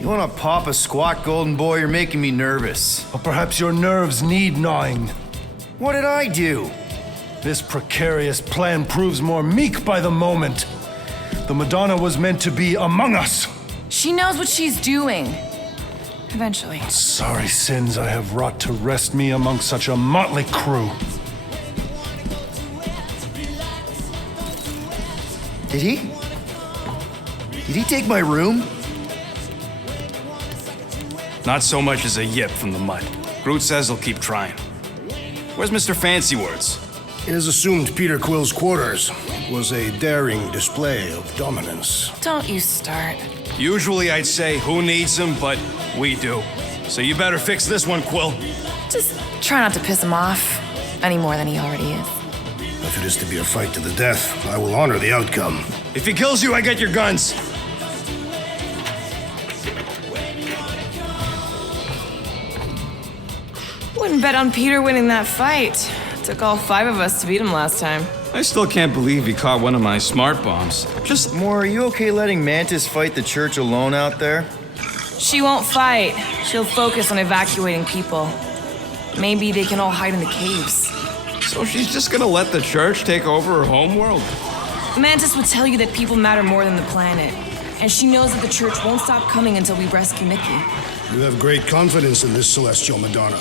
You wanna pop a squat, Golden Boy? You're making me nervous. Or perhaps your nerves need gnawing. What did I do? This precarious plan proves more meek by the moment. The Madonna was meant to be among us. She knows what she's doing. Eventually. Sorry sins I have wrought to wrest me among such a motley crew. Did he? Did he take my room? Not so much as a yip from the mutt. Groot says he'll keep trying. Where's Mr. Fancy Words? It is assumed Peter Quill's quarters. It was a daring display of dominance. Don't you start. Usually I'd say who needs him, but we do. So you better fix this one, Quill. Just try not to piss him off any more than he already is. If it is to be a fight to the death, I will honor the outcome. If he kills you, I get your guns. Wouldn't bet on Peter winning that fight. Took all 5 of us to beat him last time. I still can't believe he caught one of my smart bombs. Just... Moore, are you okay letting Mantis fight the church alone out there? She won't fight. She'll focus on evacuating people. Maybe they can all hide in the caves. So she's just gonna let the church take over her homeworld? Mantis would tell you that people matter more than the planet. And she knows that the church won't stop coming until we rescue Mickey. You have great confidence in this celestial Madonna.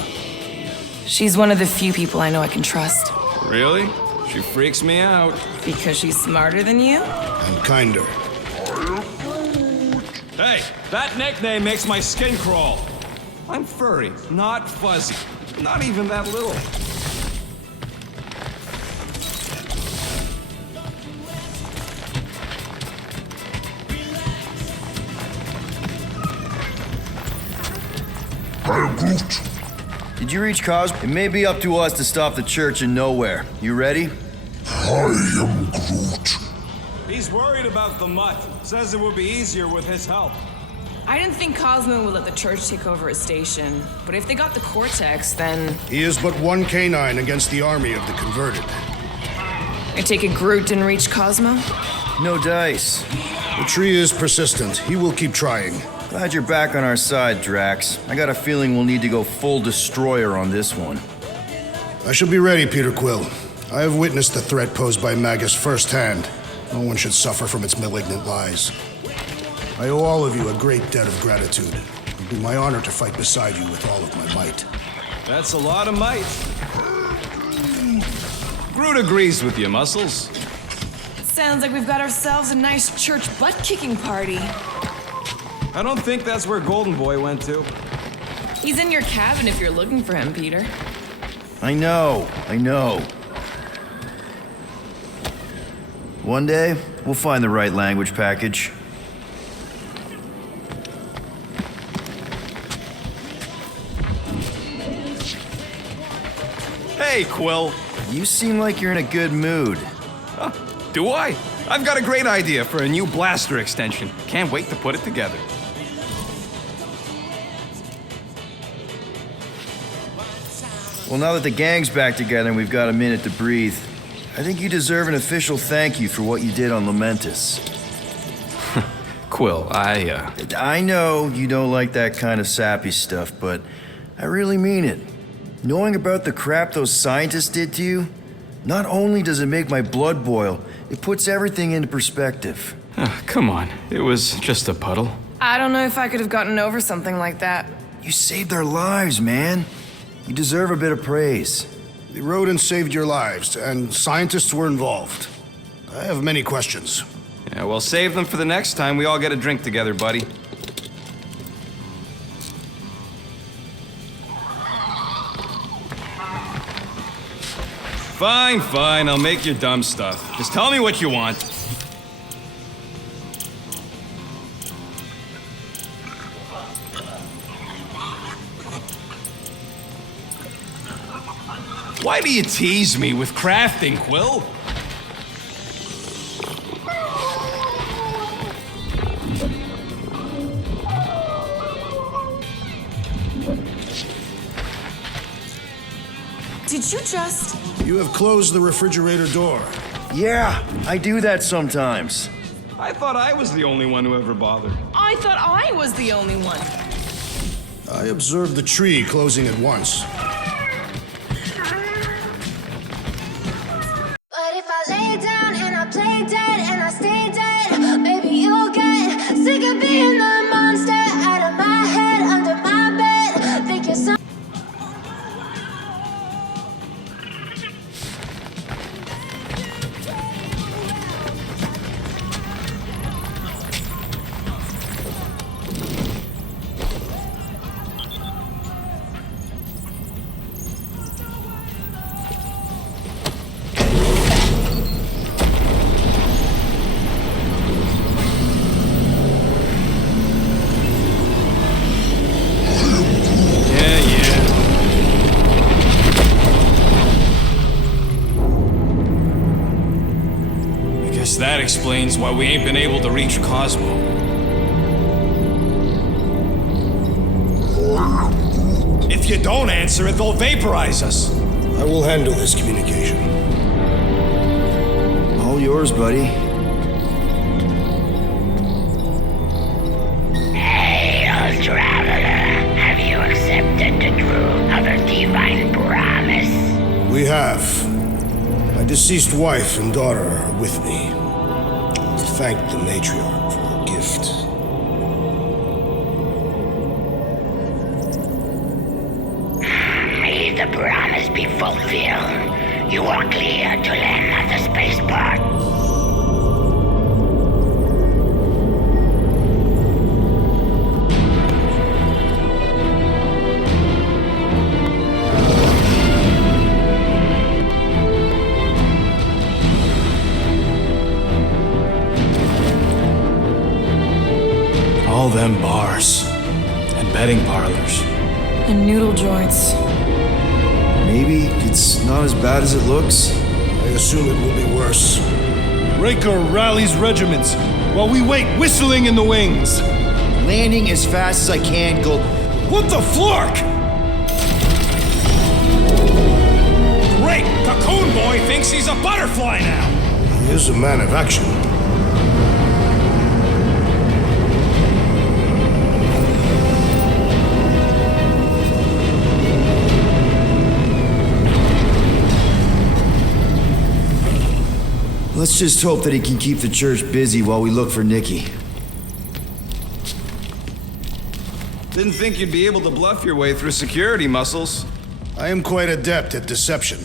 She's one of the few people I know I can trust. Really? She freaks me out. Because she's smarter than you? And kinder. Hey, that nickname makes my skin crawl. I'm furry, not fuzzy. Not even that little. I am Groot. Did you reach Cosmo? It may be up to us to stop the church in nowhere. You ready? I am Groot. He's worried about the mutt. Says it would be easier with his help. I didn't think Cosmo would let the church take over his station. But if they got the cortex, then... He is but one canine against the army of the converted. I take it Groot didn't reach Cosmo? No dice. The tree is persistent. He will keep trying. Glad you're back on our side, Drax. I got a feeling we'll need to go full destroyer on this one. I shall be ready, Peter Quill. I have witnessed the threat posed by Magus firsthand. No one should suffer from its malignant lies. I owe all of you a great debt of gratitude. It will be my honor to fight beside you with all of my might. That's a lot of might. Groot agrees with you, Muscles. Sounds like we've got ourselves a nice church butt-kicking party. I don't think that's where Golden Boy went to. He's in your cabin if you're looking for him, Peter. I know. One day, we'll find the right language package. Hey, Quill. You seem like you're in a good mood. Huh, do I? I've got a great idea for a new blaster extension. Can't wait to put it together. Well, now that the gang's back together and we've got a minute to breathe, I think you deserve an official thank you for what you did on Lamentus. Quill, I know you don't like that kind of sappy stuff, but I really mean it. Knowing about the crap those scientists did to you, not only does it make my blood boil, it puts everything into perspective. Come on, it was just a puddle. I don't know if I could have gotten over something like that. You saved our lives, man. You deserve a bit of praise. The rodents saved your lives, and scientists were involved. I have many questions. Yeah, well, save them for the next time we all get a drink together, buddy. Fine, I'll make your dumb stuff. Just tell me what you want. Why do you tease me with crafting, Quill? Did you just... You have closed the refrigerator door. Yeah, I do that sometimes. I thought I was the only one who ever bothered. I thought I was the only one. I observed the tree closing at once. But if I lay down and I play dead and I stay dead, maybe you'll get sick of being the monster out of my head, under my bed. Think you're some. That explains why we ain't been able to reach Cosmo. If you don't answer it, they'll vaporize us. I will handle this communication. All yours, buddy. Hail, traveler. Have you accepted the truth of a divine promise? We have. My deceased wife and daughter are with me. Thank the matriarch for her gift. May the promise be fulfilled. You are clear to land at the spaceport. All them bars and betting parlors. And noodle joints. Maybe it's not as bad as it looks. I assume it will be worse. Raker rallies regiments while we wait whistling in the wings. Landing as fast as I can, go. What the flark? Great! Cocoon Boy thinks he's a butterfly now! He is a man of action. Let's just hope that he can keep the church busy while we look for Nikki. Didn't think you'd be able to bluff your way through security muscles. I am quite adept at deception.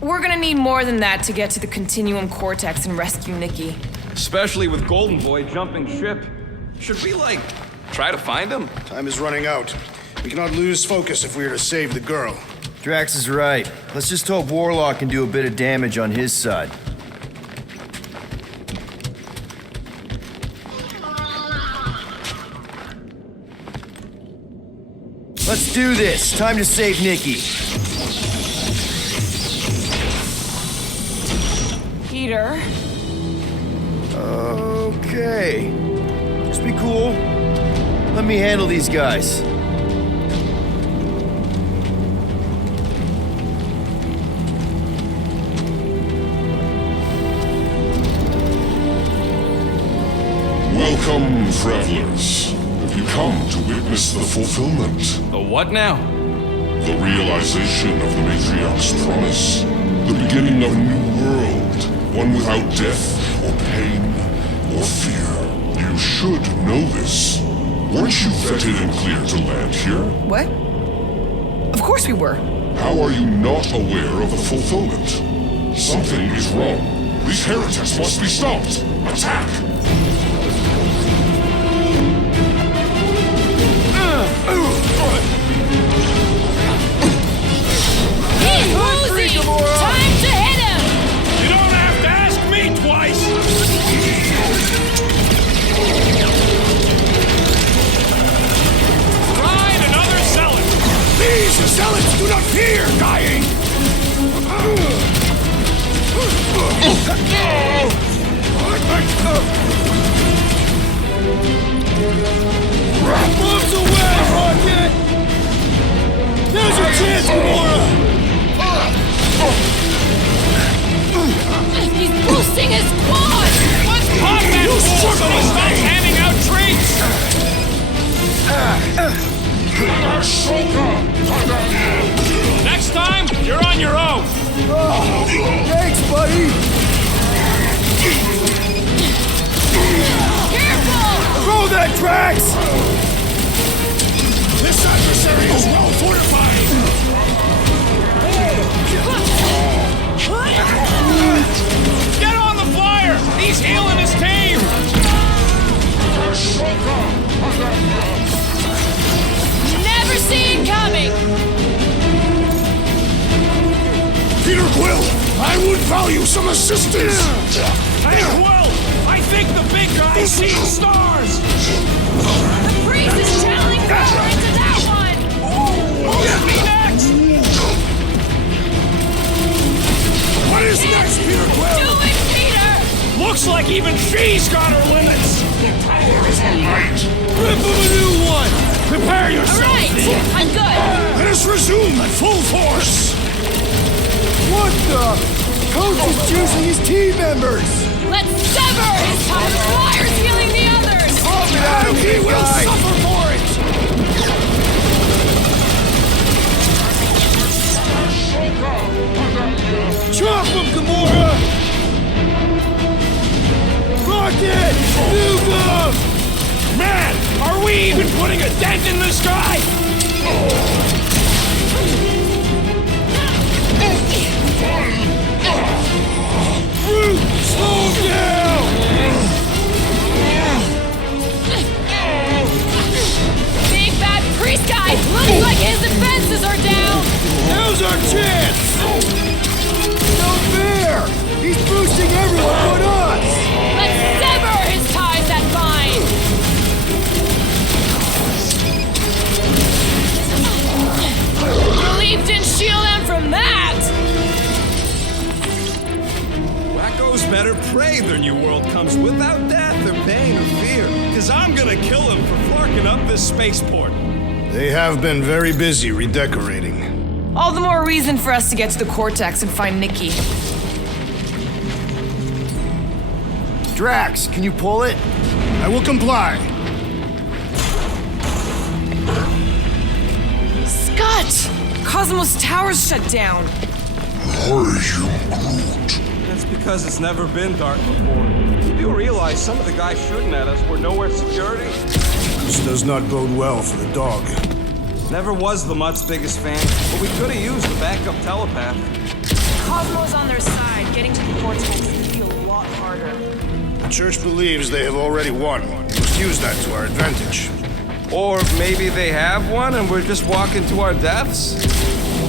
We're gonna need more than that to get to the Continuum Cortex and rescue Nikki. Especially with Golden Boy jumping ship. Should we, try to find him? Time is running out. We cannot lose focus if we are to save the girl. Drax is right. Let's just hope Warlock can do a bit of damage on his side. Let's do this. Time to save Nikki. Peter? Okay. Just be cool. Let me handle these guys. Welcome, travelers. Have you come to witness the fulfillment? The what now? The realization of the matriarch's promise. The beginning of a new world. One without death, or pain, or fear. You should know this. Weren't you vetted and cleared to land here? What? Of course we were. How are you not aware of the fulfillment? Something is wrong. These heretics must be stopped. Attack! He's losing! Time to hit him! You don't have to ask me twice! Find another zealot! These zealots do not fear dying! Bombs away, Rocket! Now's your chance, Gamora! He's boosting his squad! Let's pop that Next time, you're on your own. Thanks, buddy! Careful! Throw that, Drax! This adversary is well fortified! Get on the flyer! He's healing his team! Never see it coming! Peter Quill, I would value some assistance! Hey, Quill! I think the big guy sees stars! The priest is channeling power into that one! Get me next! What is next, Peter Quill? Do it, Peter! Looks like even she's got her limits! The power of the light. Rip of a new one! Prepare yourself! All right, I'm good. Let us resume at full force! What the? Coach is juicing his team members! Let's sever his time. The flyer's healing the others. And He will suffer for it! Chop him, Gamora! Rocket! Nuke him! Man, are we even putting a dent in this guy? Groot, slow down! Big bad priest guy. Looks like his defenses are down. Now's our chance! No fair! He's boosting everyone but us! Let's sever his ties that bind. Relief didn't shield him from that. Wacko's better prey than your world comes without death or pain or fear. Cause I'm gonna kill him for flarking up this spaceport. They have been very busy redecorating. All the more reason for us to get to the cortex and find Nikki. Drax, can you pull it? I will comply. Scott! Cosmo's tower's shut down. That's because it's never been dark before. You do realize some of the guys shooting at us were nowhere security? This does not bode well for the dog. Never was the Mutt's biggest fan, but we could have used the backup telepath. Cosmo's on their side. Getting to the cortex will be a lot harder. The Church believes they have already won. We must use that to our advantage. Or maybe they have won and we're just walking to our deaths?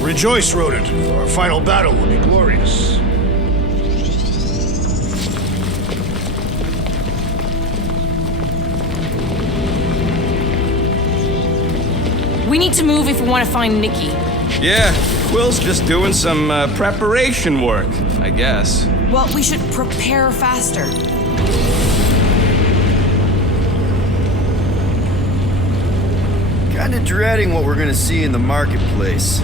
Rejoice, Rodent, for our final battle will be glorious. We need to move if we want to find Nikki. Yeah, Quill's just doing some preparation work, I guess. Well, we should prepare faster. Kinda dreading what we're gonna see in the marketplace.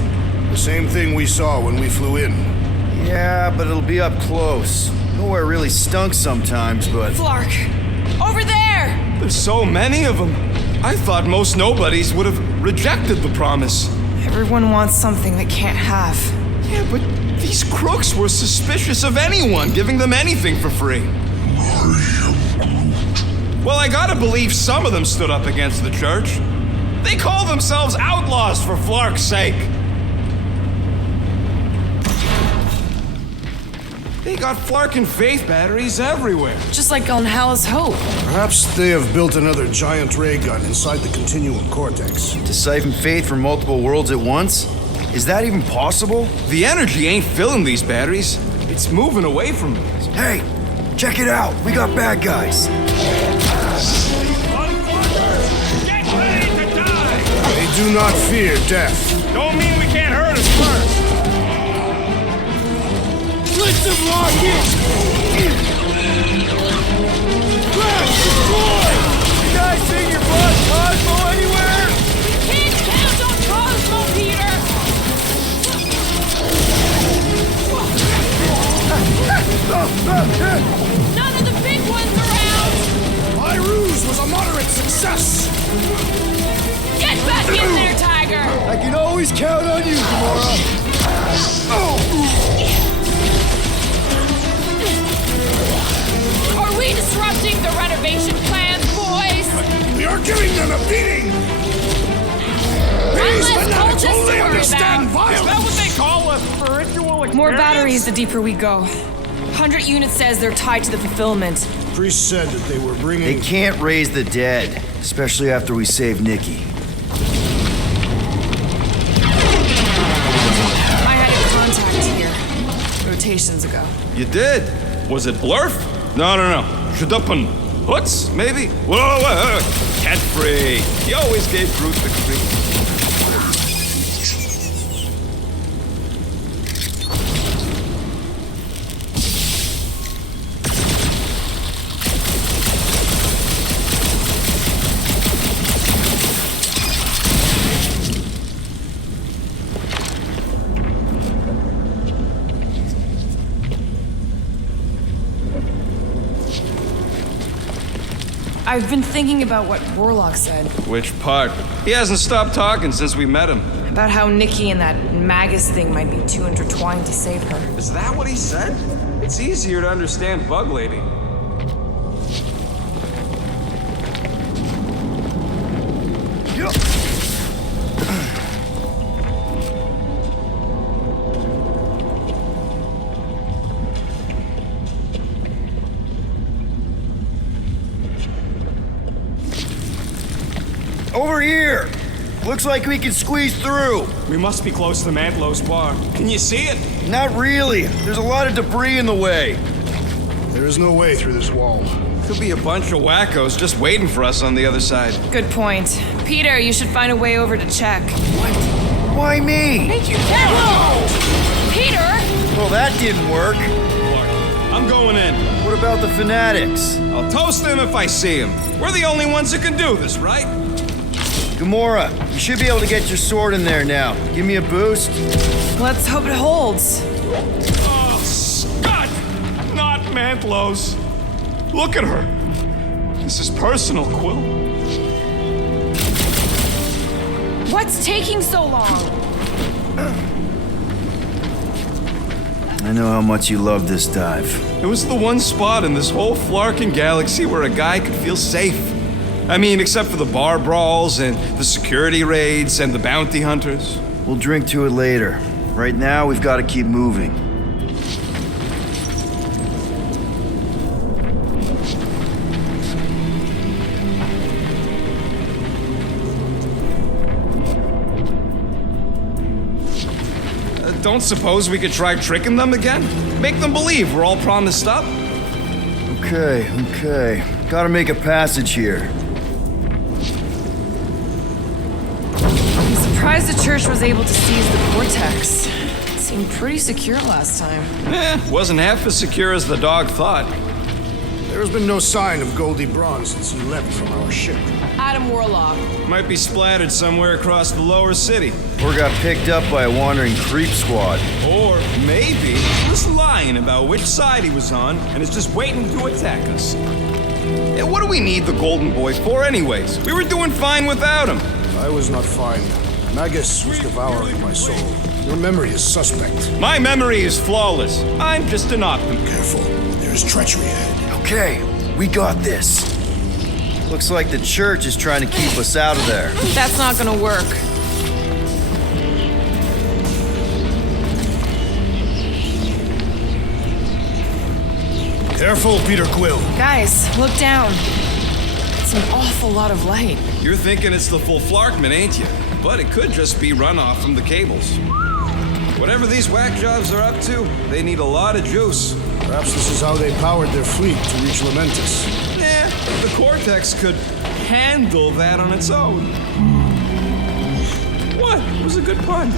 The same thing we saw when we flew in. Yeah, but it'll be up close. Nowhere really stunk sometimes, but... Flark! Over there! There's so many of them. I thought most nobodies would have rejected the promise. Everyone wants something they can't have. Yeah, but these crooks were suspicious of anyone giving them anything for free. Well, I gotta believe some of them stood up against the Church. They call themselves outlaws for Flark's sake. They got Flark and Faith batteries everywhere. Just like on Hala's Hope. Perhaps they have built another giant ray gun inside the continuum cortex. To siphon faith from multiple worlds at once? Is that even possible? The energy ain't filling these batteries. It's moving away from them. Hey, check it out. We got bad guys. Get ready to die! They do not fear death. Don't mean we can't hurt us first. Blitz of rockets! Crash! Destroy! You guys seen your boss Cosmo anywhere? Can't count on Cosmo, Peter! None of the big ones around! My ruse was a moderate success. Get back in there, Tiger! I can always count on you, Gamora. Are we disrupting the renovation plans, boys? We are giving them a beating! These fanatics only understand violence! Is that what they call a spiritual experience? More batteries the deeper we go. 100 units says they're tied to the fulfillment. Priest said that they were bringing... They can't raise the dead, especially after we save Nikki. I had a contact here. Rotations ago. You did? Was it Blurf? No. Shadupan. Hoots, maybe? Whoa. Cat free. He always gave Groot the creep. I've been thinking about what Warlock said. Which part? He hasn't stopped talking since we met him. About how Nikki and that Magus thing might be too intertwined to save her. Is that what he said? It's easier to understand Bug Lady. Over here! Looks like we can squeeze through. We must be close to Mantlow's bar. Can you see it? Not really. There's a lot of debris in the way. There is no way through this wall. Could be a bunch of wackos just waiting for us on the other side. Good point. Peter, you should find a way over to check. What? Why me? Whoa! Peter! Well, that didn't work. Look, I'm going in. What about the fanatics? I'll toast them if I see them. We're the only ones that can do this, right? Gamora, you should be able to get your sword in there now. Give me a boost. Let's hope it holds. Oh, Scott! Not Mantlow's. Look at her. This is personal, Quill. What's taking so long? I know how much you love this dive. It was the one spot in this whole Flarkin galaxy where a guy could feel safe. I mean, except for the bar brawls and the security raids and the bounty hunters. We'll drink to it later. Right now, we've got to keep moving. Don't suppose we could try tricking them again? Make them believe we're all promised up? Okay. Gotta make a passage here. I'm surprised the church was able to seize the cortex. It seemed pretty secure last time. Wasn't half as secure as the dog thought. There has been no sign of Goldie Braun since he left from our ship. Adam Warlock. Might be splattered somewhere across the lower city. Or got picked up by a wandering creep squad. Or maybe he was lying about which side he was on and is just waiting to attack us. Yeah, what do we need the Golden Boy for anyways? We were doing fine without him. I was not fine. Magus was devouring my soul. Your memory is suspect. My memory is flawless. I'm just an optimist. Careful. There's treachery ahead. Okay, we got this. Looks like the church is trying to keep us out of there. That's not gonna work. Careful, Peter Quill. Guys, look down. It's an awful lot of light. You're thinking it's the full Flarkman, ain't you? But it could just be runoff from the cables. Whatever these whack jobs are up to, they need a lot of juice. Perhaps this is how they powered their fleet to reach Lamentus. Yeah, the cortex could handle that on its own. What? It was a good pun.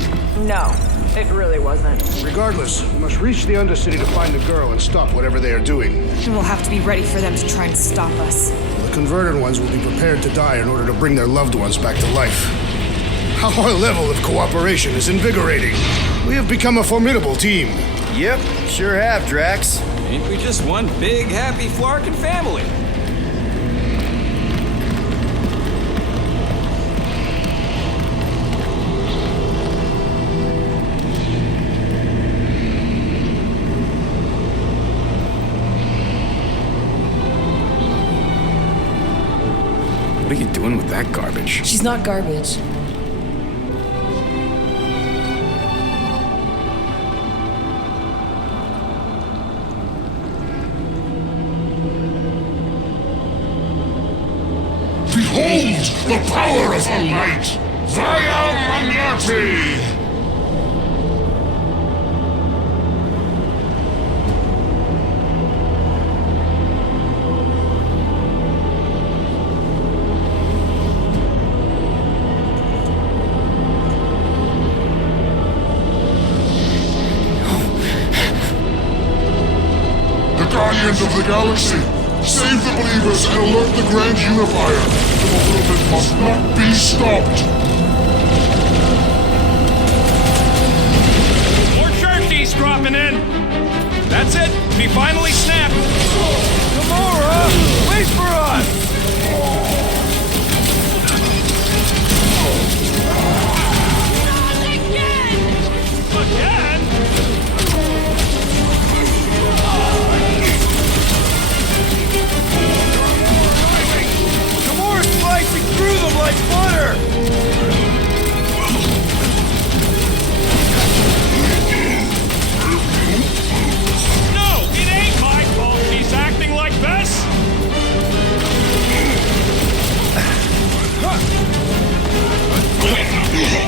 No, it really wasn't. Regardless, we must reach the Undercity to find the girl and stop whatever they are doing. And we'll have to be ready for them to try and stop us. The converted ones will be prepared to die in order to bring their loved ones back to life. Our level of cooperation is invigorating. We have become a formidable team. Yep, sure have, Drax. Ain't we just one big, happy Flarkin family? are you doing with that garbage? She's not garbage. Behold the power of the light! Via Manati! Guardians of the Galaxy, save the believers and alert the Grand Unifier. The movement must not be stopped. More sharpies dropping in. That's it. We finally snapped. Gamora, wait for us! Again? Slicing through them like butter! No, it ain't my fault she's acting like this!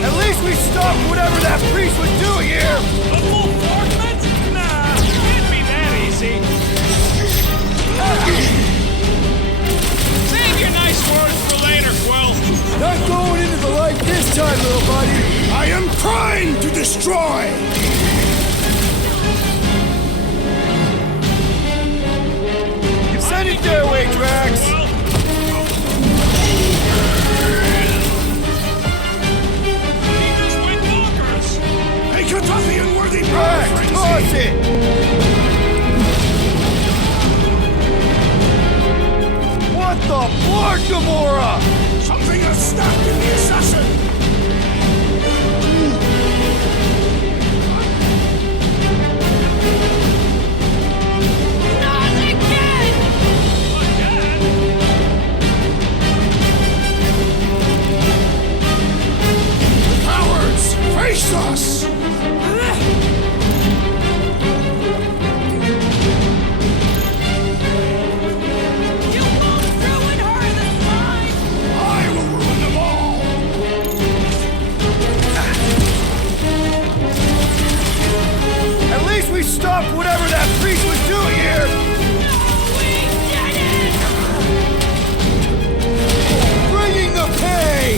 At least we stopped whatever that priest was doing here! A full forkment? Nah, can't be that easy. Save your nice words for later, Quill. Not going into the light this time, little buddy! I am trying to destroy! Send it their way, Drax! He just went bonkers. A Katafian-worthy Drax, toss it! What the fuck, Gamora? Something has snapped in the assassin! Not again! Cowards! Face us! You won't ruin her this time! I will ruin them all! At least we stopped whatever that priest was doing here! We did it! Bringing the pain!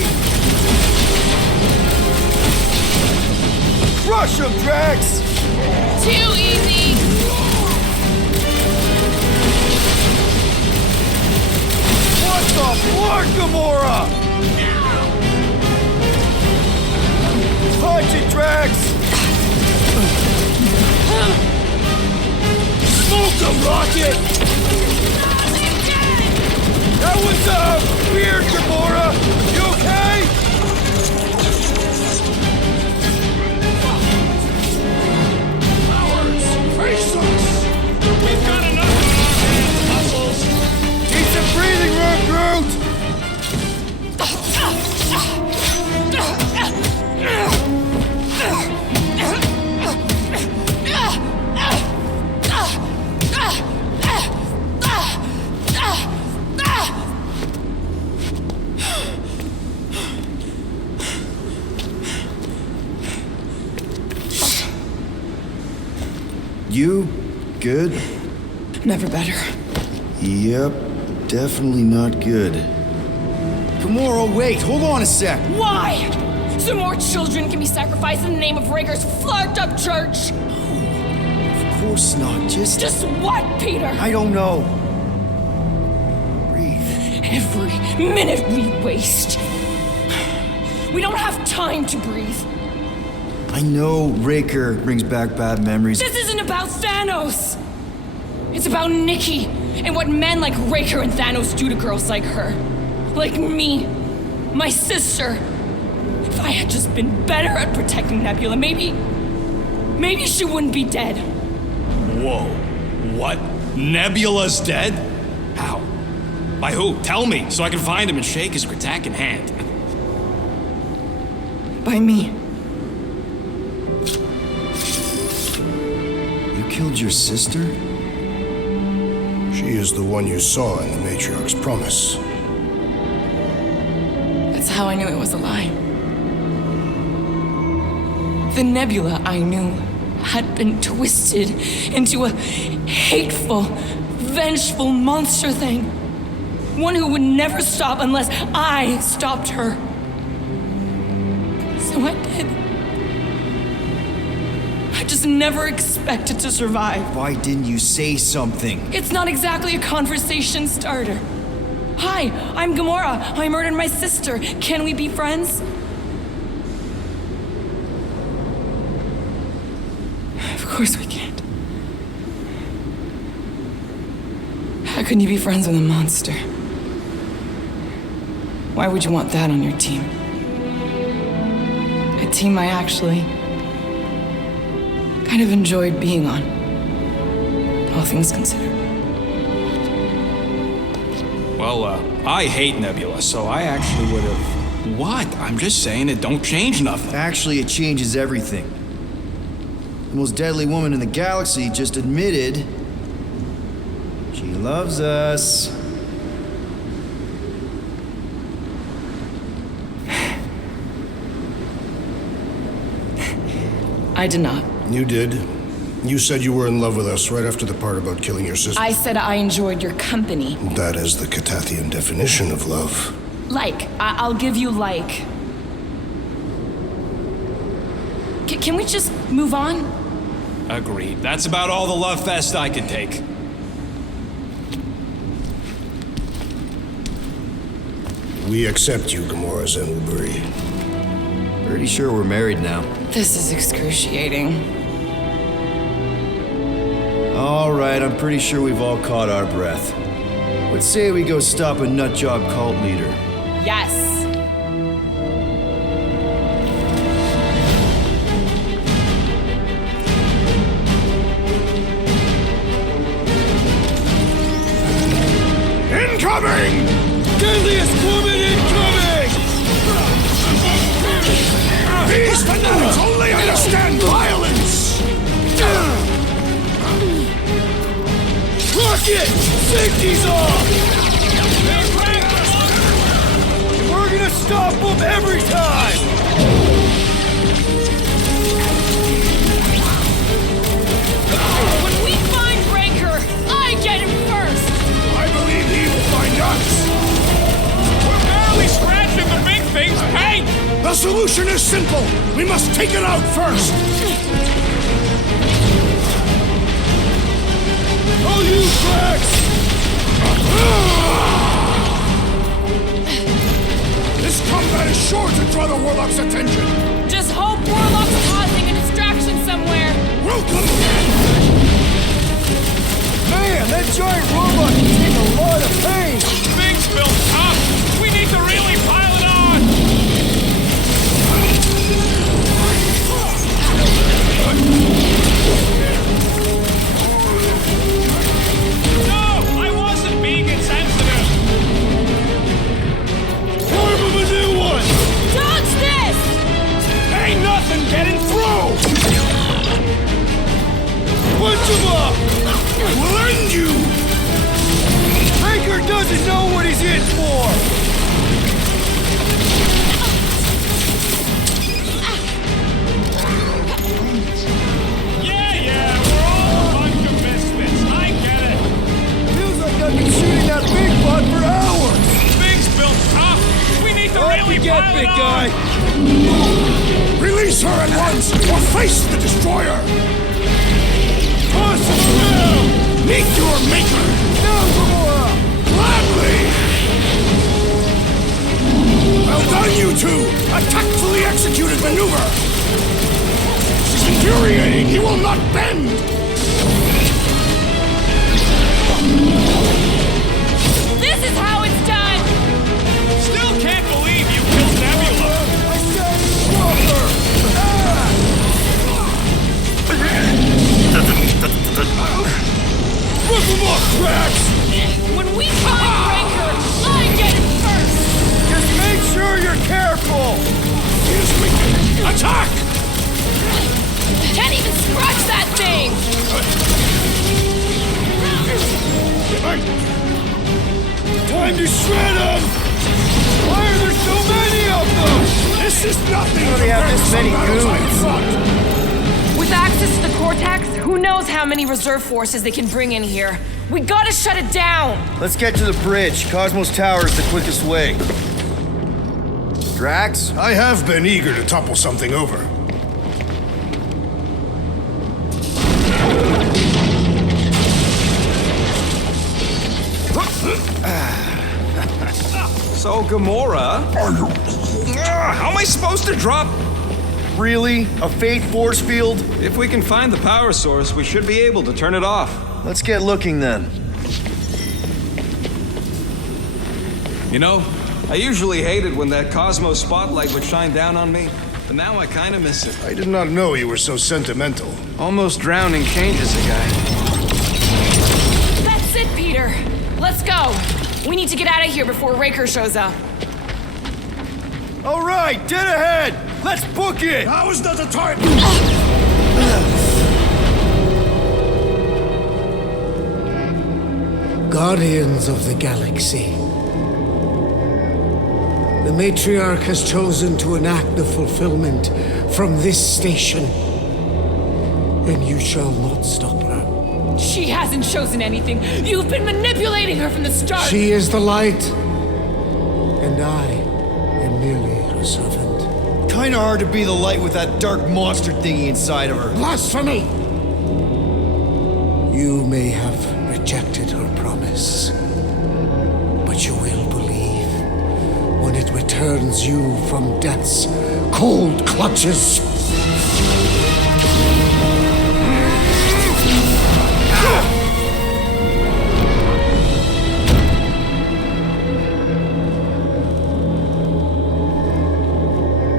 Crush him, Drax! Too easy! What the fuck, Gamora? Punch it, Drax! Smoke him, Rocket! That was, weird, Gamora! You okay? Cowards! Face us! We've got enough on our hands, muscles. Need some breathing room, Groot! You good? Never better. Yep, definitely not good. Gamora, wait, hold on a sec. Why? So more children can be sacrificed in the name of Raker's flarked up church? Of course not, just Just what, Peter? I don't know. Breathe. Every minute we waste. We don't have time to breathe. I know Raker brings back bad memories. This isn't about Thanos. It's about Nikki and what men like Raker and Thanos do to girls like her. Like me. My sister. If I had just been better at protecting Nebula, maybe she wouldn't be dead. Whoa. What? Nebula's dead? How? By who? Tell me, so I can find him and shake his Kratak in hand. By me. You killed your sister? She is the one you saw in the Matriarch's promise. That's how I knew it was a lie. The nebula I knew had been twisted into a hateful, vengeful monster thing. One who would never stop unless I stopped her. So I did. I just never expected to survive. Why didn't you say something? It's not exactly a conversation starter. Hi, I'm Gamora. I murdered my sister. Can we be friends? Of course we can't. How can you be friends with a monster? Why would you want that on your team? A team I actually kind of enjoyed being on, all things considered. Well, I hate Nebula, so I actually would have... What? I'm just saying it don't change nothing. Actually, it changes everything. The most deadly woman in the galaxy just admitted she loves us. I did not. You did. You said you were in love with us right after the part about killing your sister. I said I enjoyed your company. That is the Catathian definition of love. Like. I'll give you like. Can we just move on? Agreed. That's about all the love fest I can take. We accept you, Gamora Zenwuburi. Pretty sure we're married now. This is excruciating. All right, I'm pretty sure we've all caught our breath. Let's say we go stop a nutjob cult leader. Yes. Incoming! Deadliest woman incoming! These fanatics only understand violence! Rocket! Safety's off! We're gonna stop them every time! When we find Raker, I get him first! I believe he will find us! We're barely scratching the big thing's paint! The solution is simple. We must take it out first. Oh, you cracks! This combat is sure to draw the Warlock's attention. Just hope Warlock's causing a distraction somewhere. Welcome! Man, that giant robot can take a lot of pain! Things built up! We need to really pile it on! No! I wasn't being insensitive! Form of a new one! Dodge this! Ain't nothing getting through! Punch him up! I will end you! Raker doesn't know what he's in for! Yeah, we're all a bunch of misfits. I get it. Feels like I've been shooting that big bud for hours! Things built up! We need to really pile it on! Release her at once, or face the destroyer. Toss him around! Meet your maker. Now, Gamora! Gladly. Well done, you two. A tactfully executed maneuver. This is infuriating. He will not bend. This is how it's done! Still can't believe you killed Nebula! I said stronger! Rip him off, cracks! When we find Raker, Attack! Can't even scratch that thing! Time to shred them! Why are there so many of them? This is nothing How do they have this many goons? With access to the cortex, who knows how many reserve forces they can bring in here. We gotta shut it down! Let's get to the bridge. Cosmo's tower is the quickest way. Drax? I have been eager to topple something over. So, Gamora... how am I supposed to drop... Really? A fate force field? If we can find the power source, we should be able to turn it off. Let's get looking then. You know, I usually hated when that Cosmo spotlight would shine down on me, but now I kinda miss it. I did not know you were so sentimental. Almost drowning changes a guy. That's it, Peter! Let's go! We need to get out of here before Raker shows up. All right, dead ahead! Let's book it! Now is not the time! Guardians of the Galaxy. The Matriarch has chosen to enact the fulfillment from this station. And you shall not stop her. She hasn't chosen anything. You've been manipulating her from the start. She is the light. And I am merely her servant. Kinda hard to be the light with that dark monster thingy inside of her. Blasphemy! You may have rejected her promise, but you will believe when it returns you from death's cold clutches.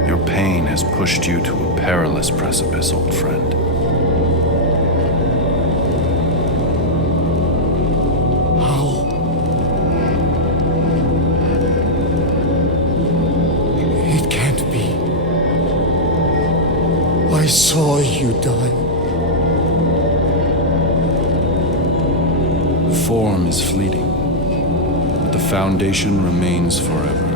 Your pain has pushed you to a perilous precipice, old friend. How? It can't be. I saw you die. Form is fleeting, but the foundation remains forever.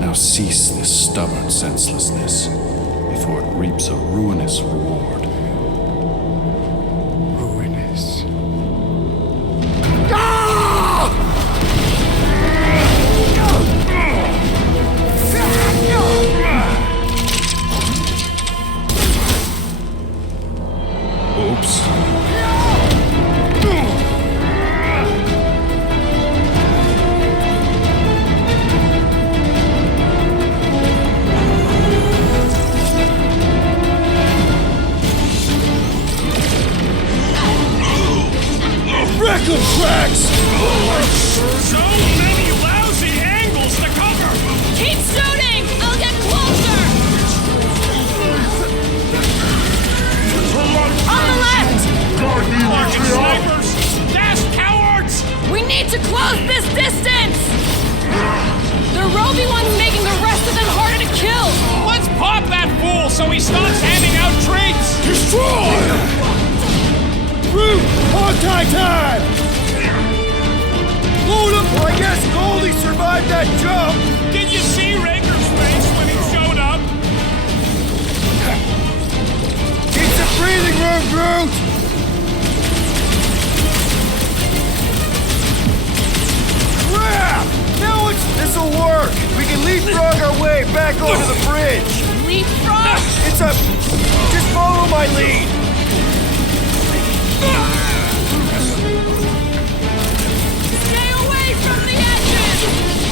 Now cease this stubborn senselessness before it reaps a ruinous reward. Ruinous. Oops. Tracks! So many lousy angles to cover! Keep shooting! I'll get closer! On the left! Fucking snipers! Dash cowards! We need to close this distance! The Roby one's making the rest of them harder to kill! Let's pop that fool so he stops handing out treats! Destroy! Root! Contact time! Load him! Well, I guess Goldie survived that jump! Did you see Raker's face when he showed up? Keep some breathing room, Groot! Crap! Now this'll work! We can leapfrog our way back onto the bridge! Leapfrog? It's a... Just follow my lead! Stay away from the edges!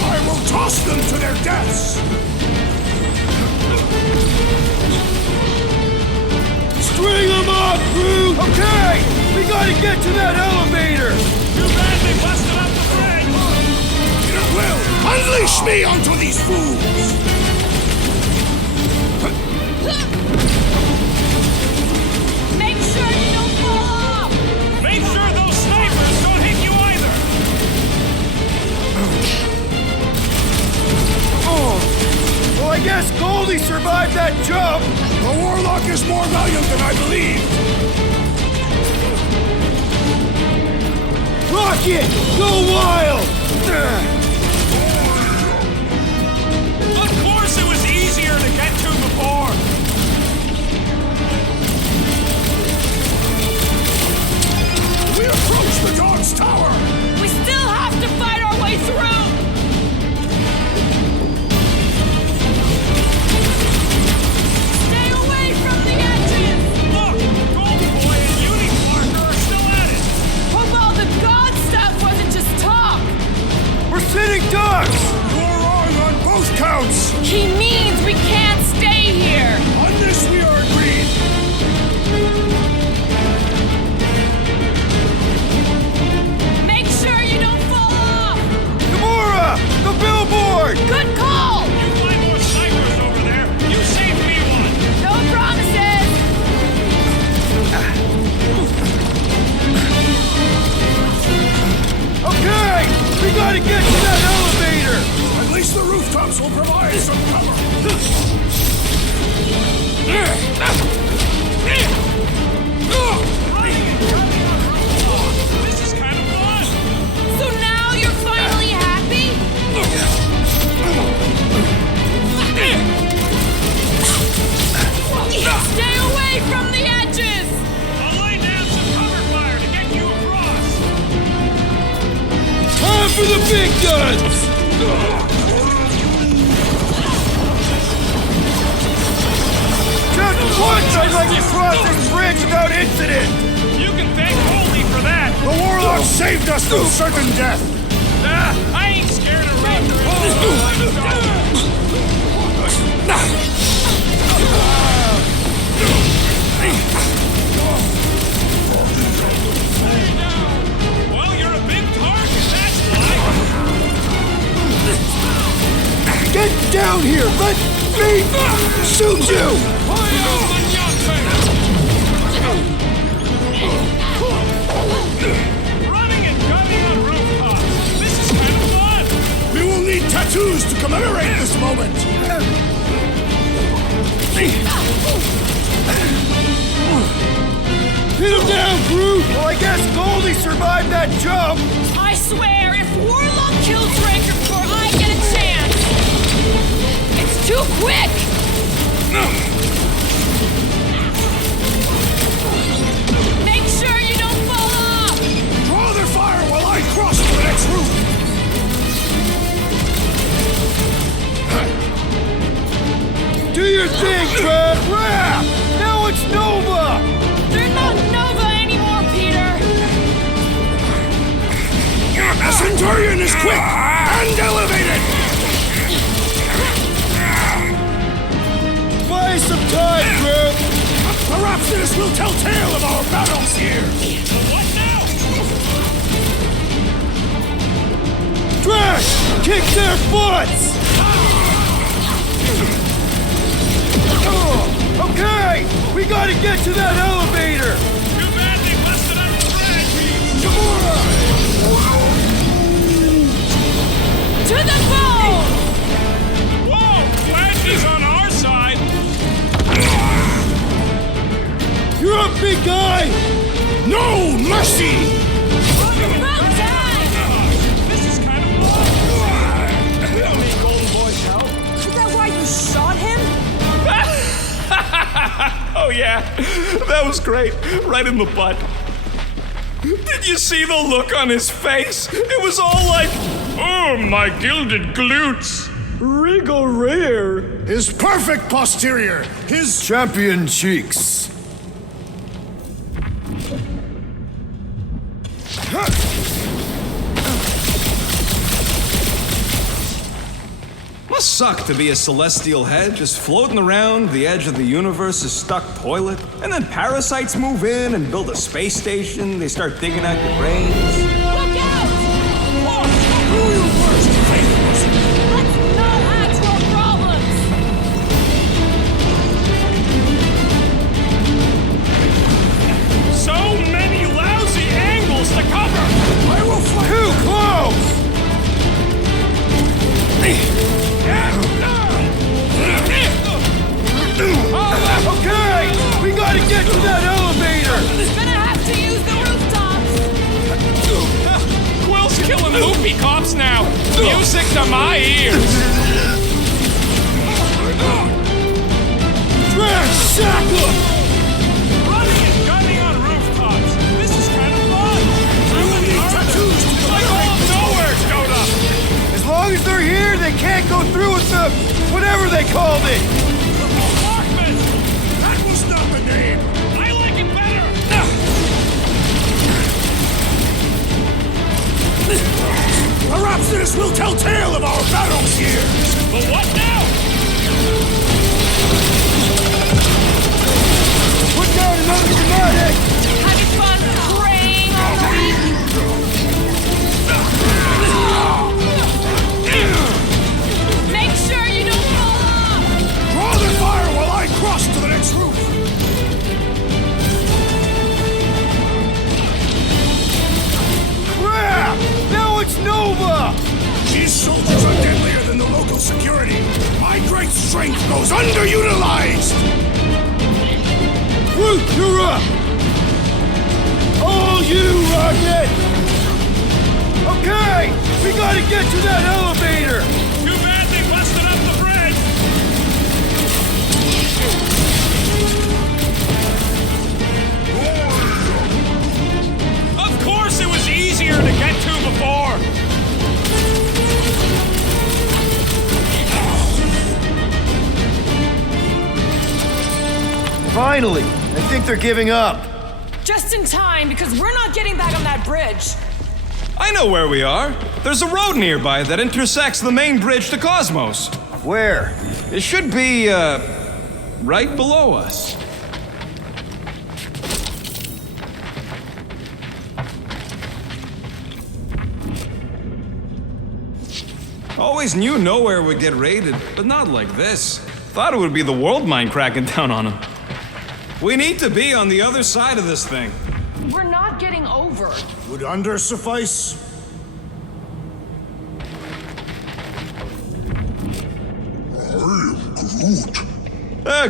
I will toss them to their deaths! String them up, Groot! Okay! We gotta get to that elevator! Too bad they busted up the bridge! Peter Quill, unleash me onto these fools! Make sure you don't fall off! Make sure those snipers don't hit you either! Oh! Well, I guess Gold Goldie survived that jump! The Warlock is more valiant than I believed! Rocket! Go wild! Of course it was easier to get to before! We approach the Dog's Tower! We still have to fight our way through! Stay away from the edges! Look! Golden Boy and Unicorn are still at it! Hope all the god stuff wasn't just talk! We're sitting ducks! You're wrong on both counts! He means we can't stay here! On this we are agreed! Make sure you don't fall off! Gamora! The billboard! Good call! You find more snipers over there! You saved me one! No promises! Okay! We gotta get to that elevator! At least the rooftops will provide some cover! This is kind of fun! So now you're finally happy? Stay away from the edges! I'll lay down some cover fire to get you across! Time for the big guns! Just once I'd like to cross this bridge without incident! You can thank Goldie for that! The Warlock saved us from certain death! I ain't scared of Raptor! Well, you're a big target, that's why! Get down here! Let me shoot you! Running and gunning on rooftops! This is kind of fun! We will need tattoos to commemorate this moment! Hit him down, Groot! Well, I guess Goldie survived that jump! I swear, if Warlock kills Raker before I get a chance, it's too quick! Make sure you don't fall off! Draw their fire while I cross to the next roof! Do your thing, Trev! Rap! Now it's Nova! They're not Nova anymore, Peter! A Centurion is quick and elevated! Buy some time, Trev! Perhaps this will tell tale of our battles here! What now? Trash! Kick their butts! Okay! We gotta get to that elevator! Too bad they busted up the bridge! To the phone! Whoa! Flash is on our side! You're up, big guy! No mercy! About time! This is kind of fun! We don't need Golden Boy's help. Is that why you shot him? Oh yeah, that was great. Right in the butt. Did you see the look on his face? It was all like, oh, my gilded glutes. Regal rare. His perfect posterior! His Champion cheeks. Must suck to be a celestial head, just floating around the edge of the universe's stuck toilet. And then parasites move in and build a space station. They start digging out your brains. Look out! who you first faithless! Let's not add to our problems! So many lousy angles to cover! I will fight! Too close! happy cops now. Music to my ears. Running and gunning on rooftops. This is kind of fun. Like all of nowhere showed up. As long as they're here, they can't go through with the whatever they called it. That was not the name! I like it better. Perhaps this will tell tale of our battles here! But what now? Put down another fanatic! Having fun praying all week? Make sure you don't fall off! Draw the fire while I cross to the next roof! Crap! Now it's Nova! These soldiers are deadlier than the local security! My great strength goes underutilized! Root, you're up! All you, Rocket! Okay! We gotta get to that elevator! Too bad they busted up the bridge. Of course it was easier to get to before. Finally! I think they're giving up. Just in time, because we're not getting back on that bridge. I know where we are. There's a road nearby that intersects the main bridge to Cosmos. Where? It should be, right below us. Always knew nowhere would get raided, but not like this. Thought it would be the world mine cracking down on them. We need to be on the other side of this thing. We're not getting over. Would under suffice?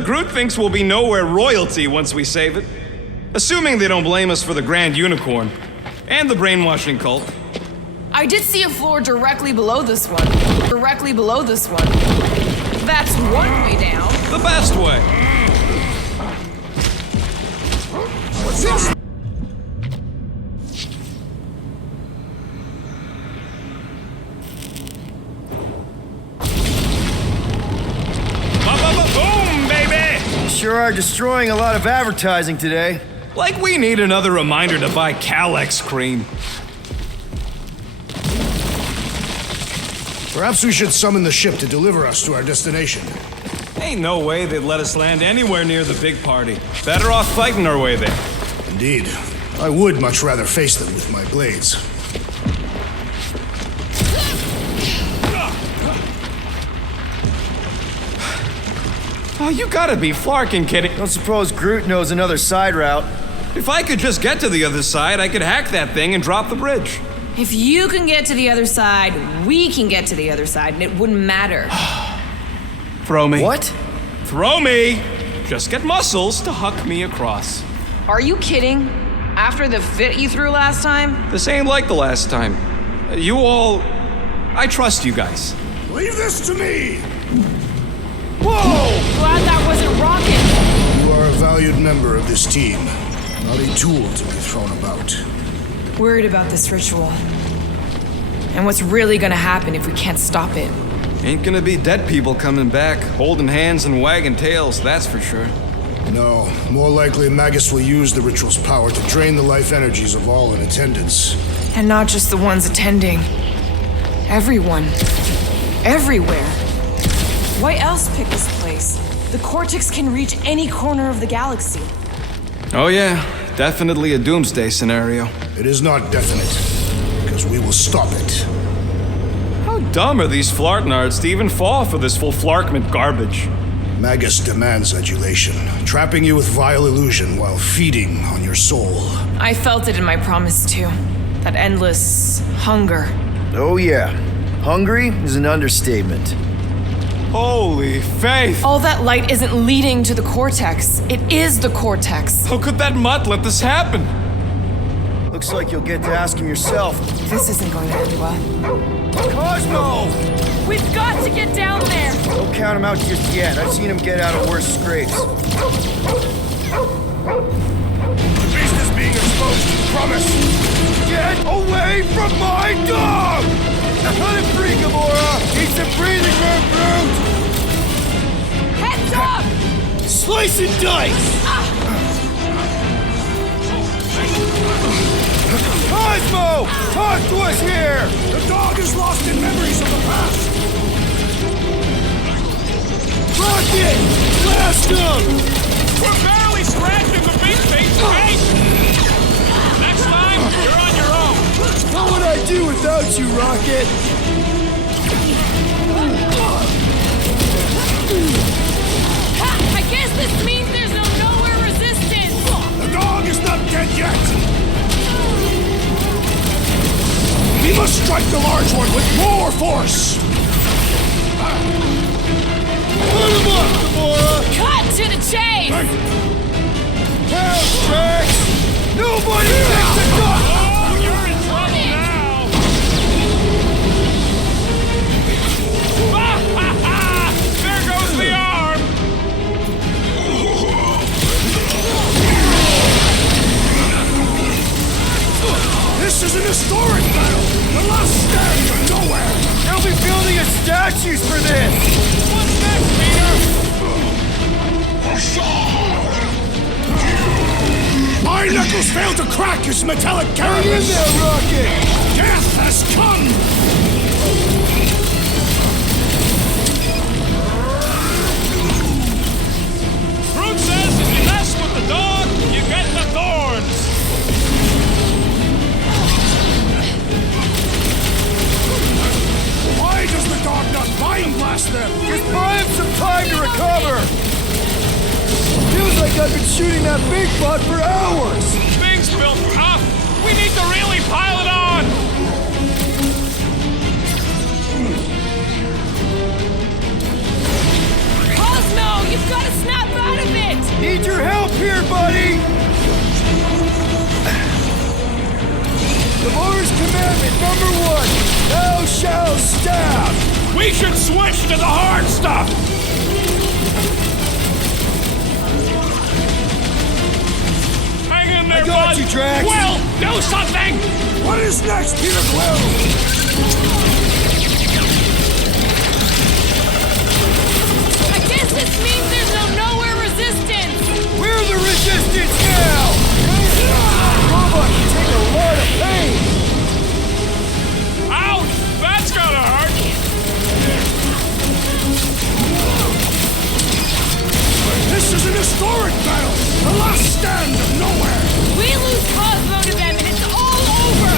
Groot thinks we'll be nowhere royalty once we save it. Assuming they don't blame us for the Grand Unicorn. And the brainwashing cult. I did see a floor directly below this one. Directly below this one. That's one way down. The best way. What's this? Boom, baby! Sure are destroying a lot of advertising today. Like we need another reminder to buy Calyx cream. Perhaps we should summon the ship to deliver us to our destination. Ain't no way they'd let us land anywhere near the big party. Better off fighting our way there. Indeed. I would much rather face them with my blades. Oh, you gotta be flarking kidding. Don't suppose Groot knows another side route. If I could just get to the other side, I could hack that thing and drop the bridge. If you can get to the other side, we can get to the other side, and it wouldn't matter. Throw me. What? Throw me! Just get muscles to huck me across. Are you kidding? After the fit you threw last time? This ain't like the last time. You all... I trust you guys. Leave this to me! Whoa! Glad that wasn't Rocket. You are a valued member of this team, not a tool to be thrown about. Worried about this ritual. And what's really gonna happen if we can't stop it. Ain't gonna be dead people coming back, holding hands and wagging tails, that's for sure. No, more likely Magus will use the ritual's power to drain the life energies of all in attendance. And not just the ones attending. Everyone. Everywhere. Why else pick this place? The cortex can reach any corner of the galaxy. Oh yeah, definitely a doomsday scenario. It is not definite, because we will stop it. How dumb are these flartnards to even fall for this full flarkment garbage? Magus demands adulation, trapping you with vile illusion while feeding on your soul. I felt it in my promise too. That endless hunger. Oh yeah. Hungry is an understatement. Holy faith! All that light isn't leading to the cortex. It is the cortex. How could that mutt let this happen? Looks like you'll get to ask him yourself. This isn't going to end well. Cosmo! We've got to get down there! Don't count him out just yet. I've seen him get out of worse scrapes. The beast is being exposed, promise! Get away from my dog! Let him free, Gamora! He's a breathing room brute! Heads up! Slice and dice! Cosmo! Talk to us here! The dog is lost in memories of the past! Rocket! Blast him! We're barely scratching the big thing's face! Next time, you're on your own! What would I do without you, Rocket? Ha! I guess this means there's no nowhere resistance! The dog is not dead yet! We must strike the large one with more force! Put him up, Gamora! Cut to the chase! Help, Rex! Nobody takes the dog! Oh, you're in trouble now! There goes the arm! This is an historic battle! The last stand of nowhere! They'll be building us statues for this! What's next, Peter? My knuckles failed to crack his metallic Hang in carapace! there, Rocket! Death has come! Fruit says if you mess with the dog, you get the thorns! Why does the dog not mind blast them? Just buy him some time to recover! Feels like I've been shooting that big butt for hours! Things built up! We need to really pile it on! Cosmo, you've got to snap out of it! Need your help here, buddy! Gamora's commandment #1, thou shalt stab! We should switch to the hard stuff! Hang in there, I got bud! you, Drax! Will, do something! What is next, Peter Quill? I guess this means there's no nowhere resistance! We're the resistance now! Robot can take a lot of pain! Ouch! That's gotta hurt! This is an historic battle! The last stand of nowhere! We lose Cosmo to them and it's all over!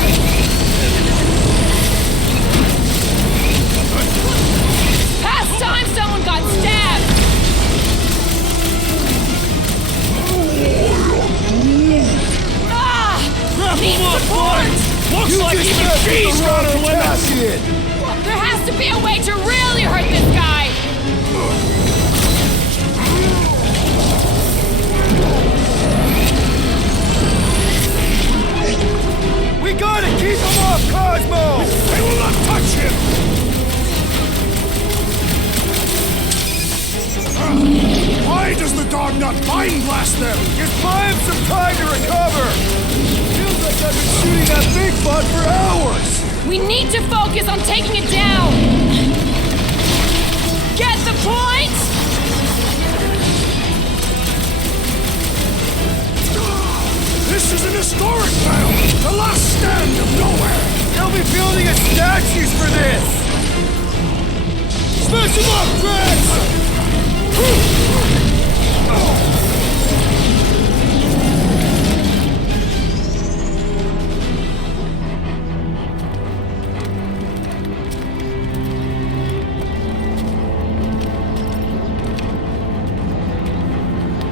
Past time someone got stabbed! Ah! Need support! Looks like even she's got her limits! There has to be a way to really hurt this guy! We gotta keep him off, Cosmo! They will not touch him! Why does the dog not mind blast them? Just buy him some time to recover! Feels like I've been shooting that big butt for hours! We need to focus on taking it down! Get the point? This is an historic battle! The last stand of nowhere! They'll be building us statues for this! Smash him up, Drax!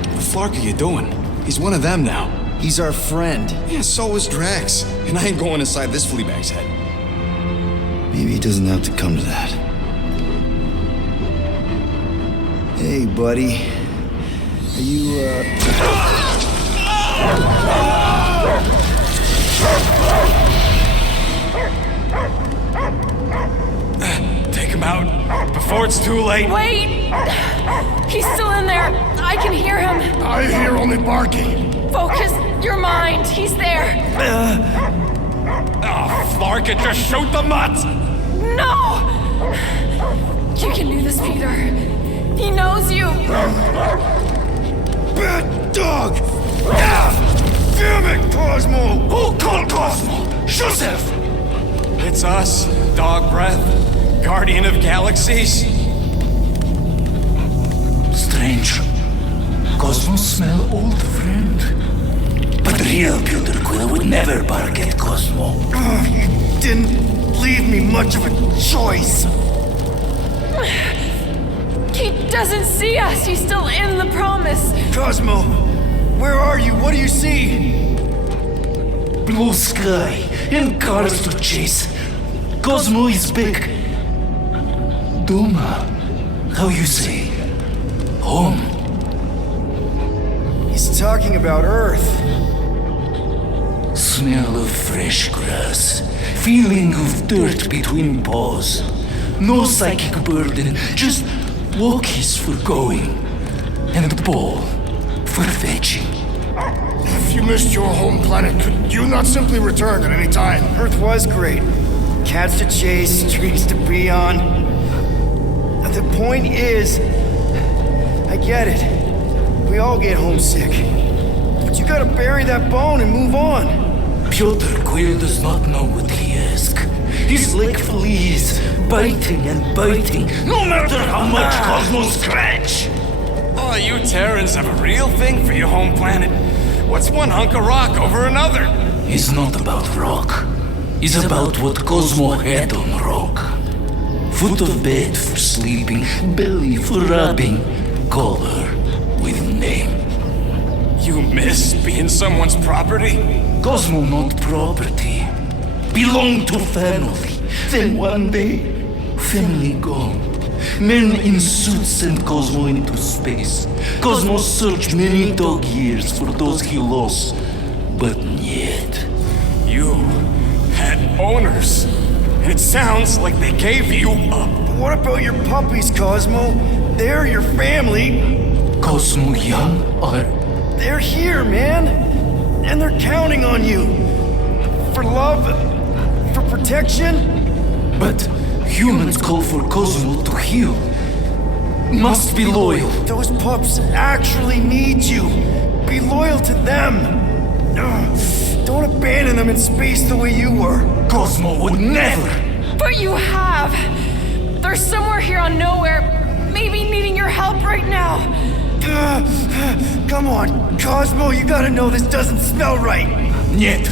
What the fuck are you doing? He's one of them now. He's our friend. Yeah, so is Drax. And I ain't going inside this flea bag's head. Maybe it doesn't have to come to that. Hey, buddy. Are you, Take him out before it's too late. Wait! He's still in there. I can hear him. I hear only barking. Focus your mind. He's there. Oh, Flark, just shoot the mutt! No! You can do this, Peter. He knows you. Bad dog! Ah! Damn it, Cosmo! Who called Cosmo? Joseph! It's us, Dog Breath, Guardian of Galaxies. Strange. Cosmo smell old friend. But real Peter Quill would never bark at Cosmo. Oh, you didn't leave me much of a choice. He doesn't see us. He's still in the promise. Cosmo, where are you? What do you see? Blue sky and cars to chase. Cosmo is back. Doma, how you say? Home. He's talking about Earth. Smell of fresh grass. Feeling of dirt between paws. No psychic burden, just walkies for going. And the ball for fetching. If you missed your home planet, could you not simply return at any time? Earth was great. Cats to chase, trees to be on. The point is, I get it. We all get homesick. But you gotta bury that bone and move on. Peter Quill does not know what he asks. He's like fleas, biting and biting, no matter how much Cosmo scratch. Oh, you Terrans have a real thing for your home planet. What's one hunk of rock over another? It's not about rock. It's about what Cosmo had on rock. Foot of bed for sleeping, belly for rubbing, color with name. You miss being someone's property? Cosmo not property. Belong to family. Then one day, family gone. Men in suits send Cosmo into space. Cosmo searched many dog years for those he lost, but yet. You had owners. It sounds like they gave you up. What about your puppies, Cosmo? They're your family. Cosmo young or? They're here, man. And they're counting on you. For love, for protection. But humans call for Cosmo to heal. Must be loyal. Those pups actually need you. Be loyal to them. Don't abandon them in space the way you were. Cosmo would never. But you have. They're somewhere here on nowhere, maybe needing your help right now. Come on, Cosmo, you gotta know this doesn't smell right. Yet,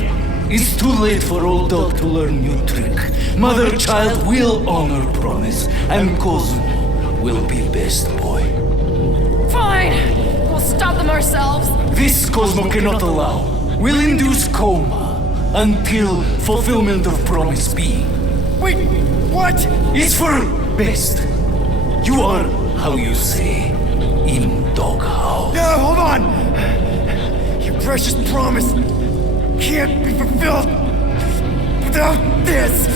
it's too late for old dog to learn new trick. Mother-child will honor promise, and Cosmo will be best boy. Fine. We'll stop them ourselves. This Cosmo cannot allow. Will induce coma until fulfillment of promise be. Wait, what? It's for best. You are, how you say, in doghouse. No, hold on. Your precious promise can't be fulfilled without this.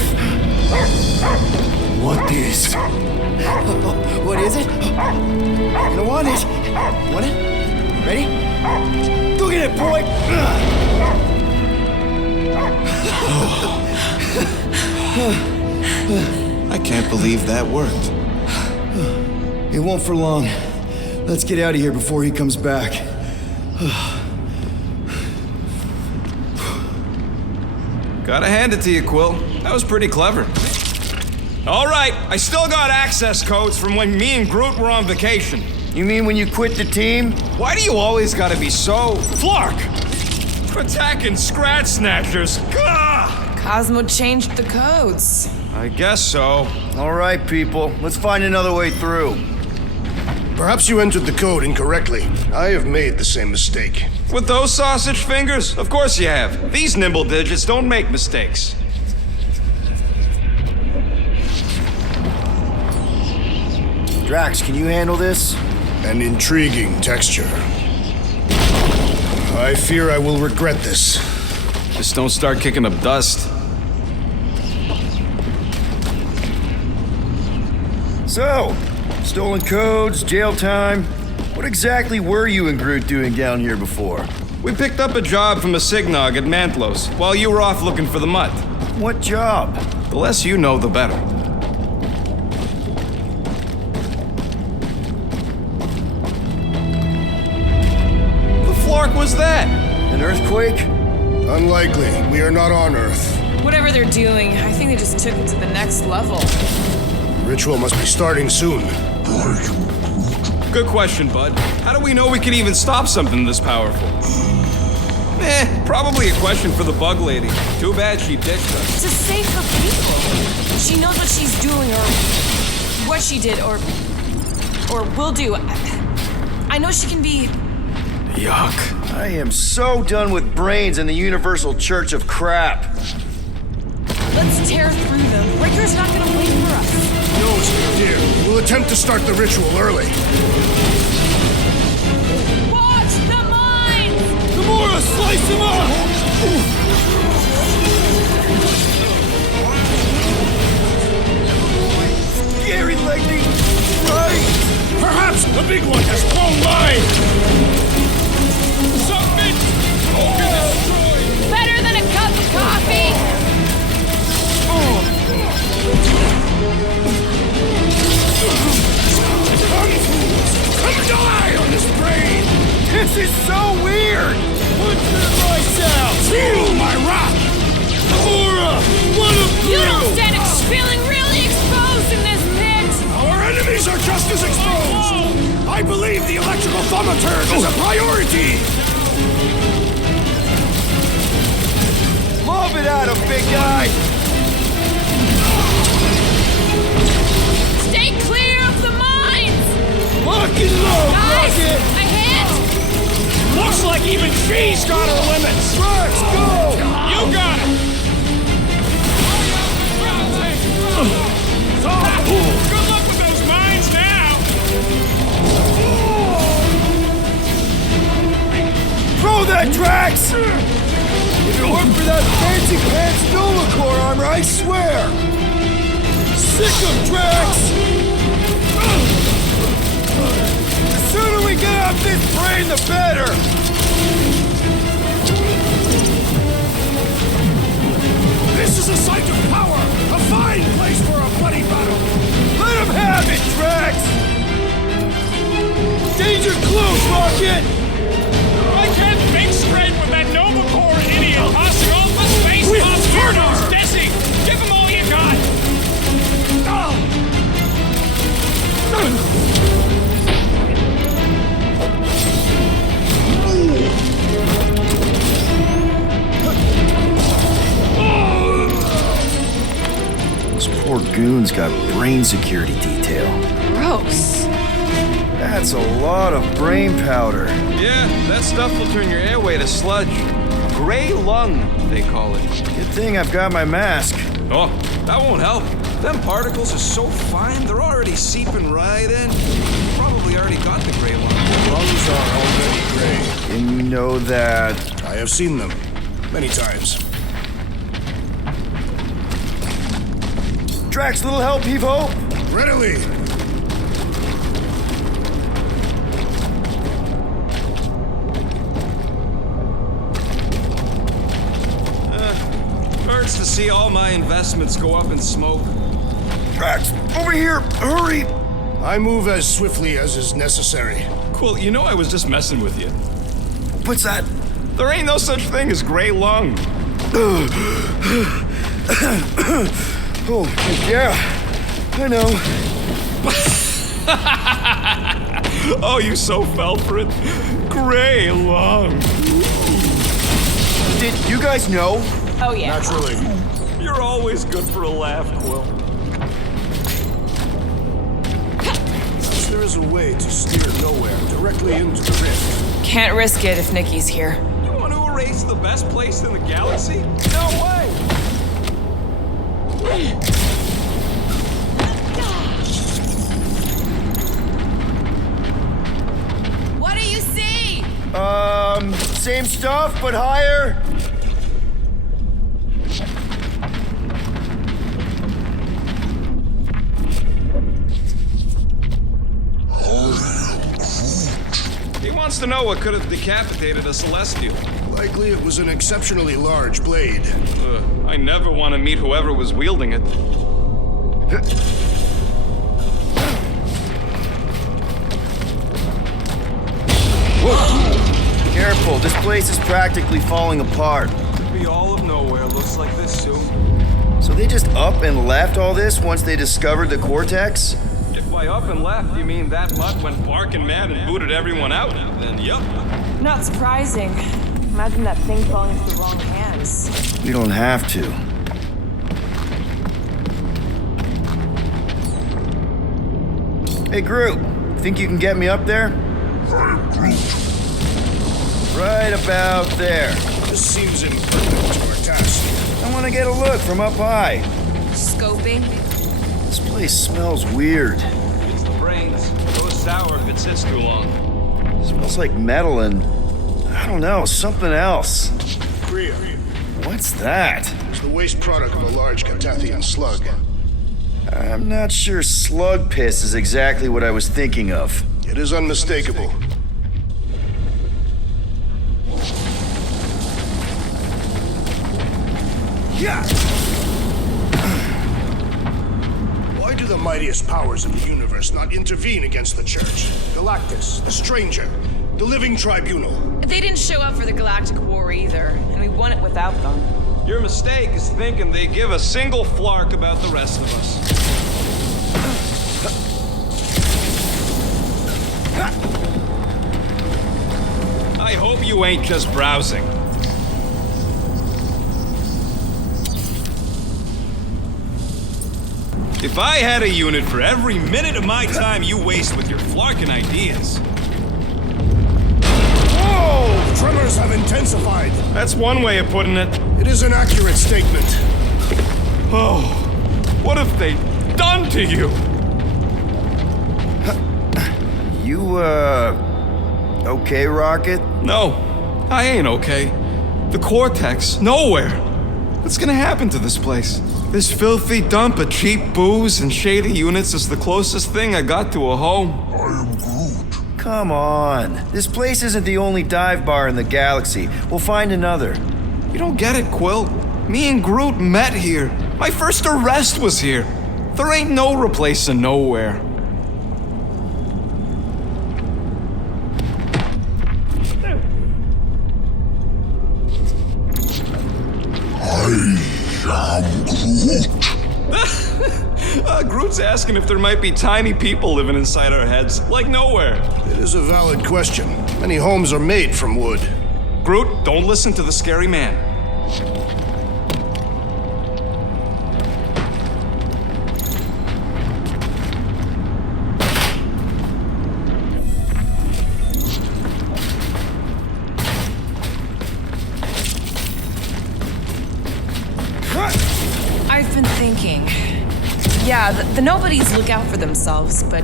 What is? What is it? You don't want it. Want it? Ready? Go get it, boy! I can't believe that worked. It won't for long. Let's get out of here before he comes back. Gotta hand it to you, Quill. That was pretty clever. All right, I still got access codes from when me and Groot were on vacation. You mean when you quit the team? Why do you always gotta be so... Flark! Attacking Scratch Snatchers! Gah! Cosmo changed the codes. I guess so. All right, people. Let's find another way through. Perhaps you entered the code incorrectly. I have made the same mistake. With those sausage fingers? Of course you have. These nimble digits don't make mistakes. Drax, can you handle this? An intriguing texture. I fear I will regret this. Just don't start kicking up dust. So, stolen codes, jail time. What exactly were you and Groot doing down here before? We picked up a job from a Signog at Mantlos while you were off looking for the mutt. What job? The less you know, the better. The flark was that? An earthquake? Unlikely. We are not on Earth. Whatever they're doing, I think they just took it to the next level. Ritual must be starting soon. Good question, bud. How do we know we can even stop something this powerful? Probably a question for the bug lady. Too bad she ditched us. To save her people. She knows what she's doing, or what she did, or will do. I know she can be... Yuck. I am so done with brains and the Universal Church of Crap. Let's tear through them. Breaker's not gonna wait for us. No, dear. We'll attempt to start the ritual early. Watch the mines! Gamora, slice him up! Scary lightning! Right! Perhaps the big one has flown by! Submit! Better than a cup of coffee! Come die on this brain! This is so weird! Put the lights out! Feel my wrath! Gamora! What a You don't stand feeling really exposed in this pit! Our enemies are just as exposed! I believe the electrical thaumaturge is a priority! Lob it at him, big guy! Stay clear of the mines! Lock and load, Guys, Rocket! I hit! Looks like even she's got her limits! Rex, go! You got it! Good luck with those mines now! Throw that, Drax! If it weren't for that fancy pants Nola Corps armor, I swear! Sick of Drax! The sooner we get off this brain, the better! This is a site of power! A fine place for a bloody battle! Let him have it, Drax! Danger close, Rocket! I can't think straight with that Nova Corps idiot tossing off the space bombs here on Desi! Give him all you got! Those poor goons got brain security detail. Gross. That's a lot of brain powder. Yeah, that stuff will turn your airway to sludge. Gray lung, they call it. Good thing I've got my mask. Oh, that won't help. Them particles are so fine, they're already seeping right in. You probably already got the gray lung. Lungs are already gray. And you know that... I have seen them. Many times. Drax, little help, Heave-Ho? Readily! Hurts to see all my investments go up in smoke. Drax, over here! Hurry! I move as swiftly as is necessary. Cool, you know I was just messing with you. What's that? There ain't no such thing as gray lung. Oh, yeah. I know. Oh, you so fell for it. Gray lung. Did you guys know? Oh, yeah. Naturally. You're always good for a laugh, Quill. There is a way to steer nowhere directly into the rift. Can't risk it if Nikki's here. You want to erase the best place in the galaxy? No way! What do you see? Same stuff, but higher. wants to know what could have decapitated a Celestial. Likely it was an exceptionally large blade. I never want to meet whoever was wielding it. Whoa! Careful, this place is practically falling apart. Could be all of nowhere, looks like this soon. So they just up and left all this once they discovered the cortex? If by up and left you mean that mutt went barking mad and booted everyone out, then yup. Not surprising. Imagine that thing falling into the wrong hands. We don't have to. Hey, Groot. Think you can get me up there? I am Groot. Right about there. This seems impertinent to our task. I want to get a look from up high. Scoping? This place smells weird. It's the brains. It goes sour if it sits too long. It smells like metal and, I don't know, something else. Kriya. What's that? It's the waste product of a large Catathian slug. I'm not sure slug piss is exactly what I was thinking of. It is unmistakable. Yeah! Why do the mightiest powers of the universe not intervene against the Church? Galactus, the Stranger, the Living Tribunal. They didn't show up for the Galactic War either, and we won it without them. Your mistake is thinking they give a single flark about the rest of us. I hope you ain't just browsing. If I had a unit for every minute of my time you waste with your flarking ideas. Whoa! Tremors have intensified. That's one way of putting it. It is an accurate statement. Oh, what have they done to you? You, okay, Rocket? No, I ain't okay. The cortex, nowhere. What's gonna happen to this place? This filthy dump of cheap booze and shady units is the closest thing I got to a home. I am Groot. Come on. This place isn't the only dive bar in the galaxy. We'll find another. You don't get it, Quill. Me and Groot met here. My first arrest was here. There ain't no replacing nowhere. I am Groot. Groot's asking if there might be tiny people living inside our heads, like nowhere. It is a valid question. Many homes are made from wood. Groot, don't listen to the scary man. I've been thinking. Yeah, the nobodies look out for themselves, but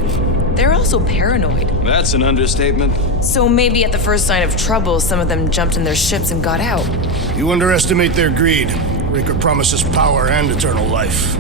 they're also paranoid. That's an understatement. So maybe at the first sign of trouble, some of them jumped in their ships and got out. You underestimate their greed. Raker promises power and eternal life.